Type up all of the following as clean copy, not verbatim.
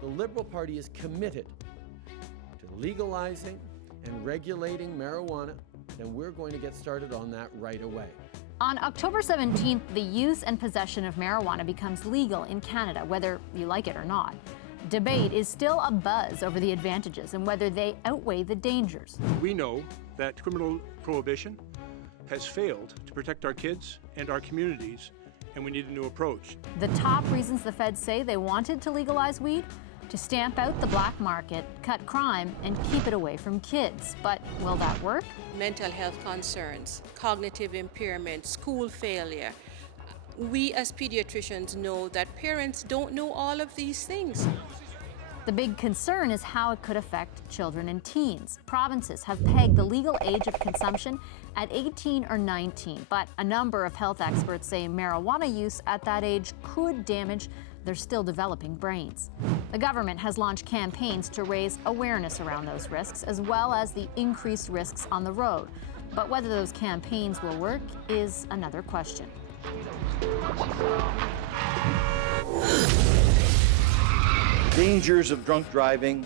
the Liberal Party is committed to legalizing and regulating marijuana, and we're going to get started on that right away. On October 17th, the use and possession of marijuana becomes legal in Canada, whether you like it or not. Debate is still abuzz over the advantages and whether they outweigh the dangers. We know that criminal prohibition has failed to protect our kids and our communities, and we need a new approach. The top reasons the feds say they wanted to legalize weed: to stamp out the black market, cut crime, and keep it away from kids. But will that work? Mental health concerns, cognitive impairment, school failure. We as pediatricians know that parents don't know all of these things. The big concern is how it could affect children and teens. Provinces have pegged the legal age of consumption at 18 or 19, but a number of health experts say marijuana use at that age could damage their still developing brains. The government has launched campaigns to raise awareness around those risks, as well as the increased risks on the road. But whether those campaigns will work is another question. Dangers of drunk driving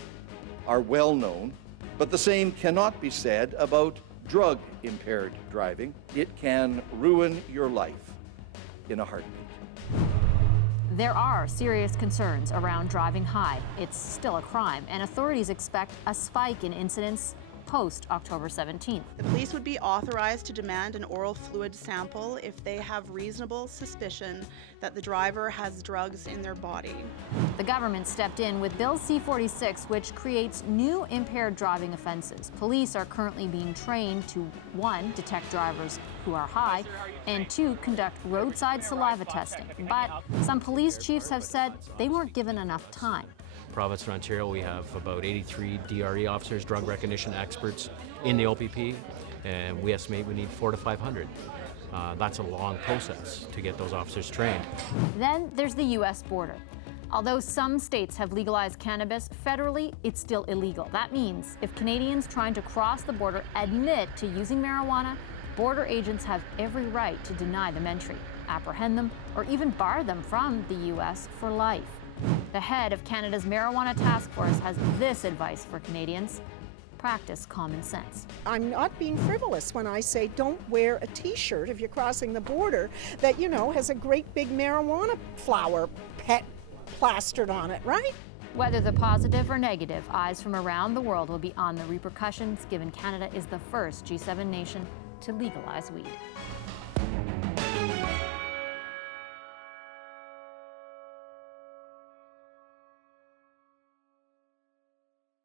are well known, but the same cannot be said about drug-impaired driving. It can ruin your life in a heartbeat. There are serious concerns around driving high. It's still a crime, and authorities expect a spike in incidents post-October 17th. The police would be authorized to demand an oral fluid sample if they have reasonable suspicion that the driver has drugs in their body. The government stepped in with Bill C-46, which creates new impaired driving offenses. Police are currently being trained to, 1, detect drivers who are high, and 2, conduct roadside saliva testing. But some police chiefs have said they weren't given enough time. Province of Ontario, we have about 83 DRE officers, drug recognition experts in the OPP, and we estimate we need 400 to 500. That's a long process to get those officers trained. Then there's the U.S. border. Although some states have legalized cannabis, federally it's still illegal. That means if Canadians trying to cross the border admit to using marijuana, border agents have every right to deny them entry, apprehend them, or even bar them from the U.S. for life. The head of Canada's Marijuana Task Force has this advice for Canadians: practice common sense. I'm not being frivolous when I say don't wear a t-shirt if you're crossing the border that, has a great big marijuana flower pet plastered on it, right? Whether the positive or negative, eyes from around the world will be on the repercussions, given Canada is the first G7 nation to legalize weed.